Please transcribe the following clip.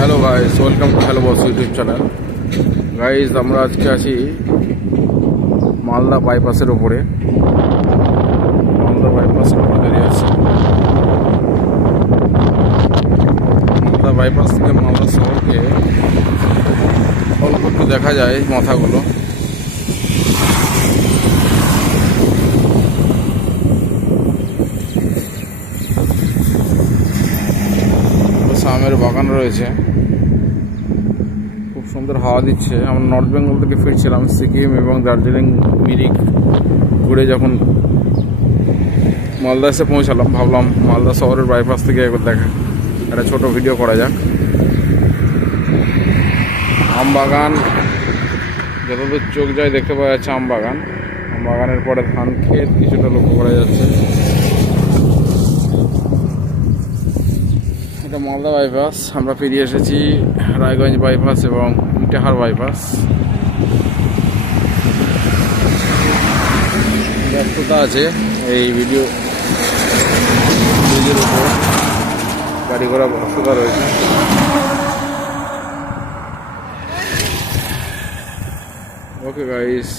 Hello guys, welcome to hello boss YouTube channel. Guys, আমরা আজকে আছি মালদা বাইপাসের ওপরে। মালদা বাইপাসের ওপরে দাঁড়িয়ে আছে। মালদা বাইপাস থেকে মালদা শহরকে অল্প একটু দেখা যায় মাথাগুলো। আমের বাগান রয়েছে, খুব সুন্দর হাওয়া দিচ্ছে। আমরা নর্থ বেঙ্গল থেকে ফিরছিলাম, সিকিম এবং দার্জিলিং মিরিক ঘুরে যখন মালদা এসে পৌঁছালাম, ভাবলাম মালদা শহরের বাইপাস থেকে একবার দেখা একটা ছোট ভিডিও করা যাক। আম বাগান যতদূর চোখ যায় দেখতে পাওয়া যাচ্ছে আম বাগান। আম বাগানের পরে ধান ক্ষেত কিছুটা লক্ষ্য করা যাচ্ছে। এটা মালদা বাইপাস। আমরা পেরিয়ে এসেছি রায়গঞ্জ বাইপাস এবং ইটাহার বাইপাস। ব্যস্ততা আছে এই ভিডিও ব্রিজের উপর, গাড়ি ঘোড়া ব্যস্ততা রয়েছে। Okay guys.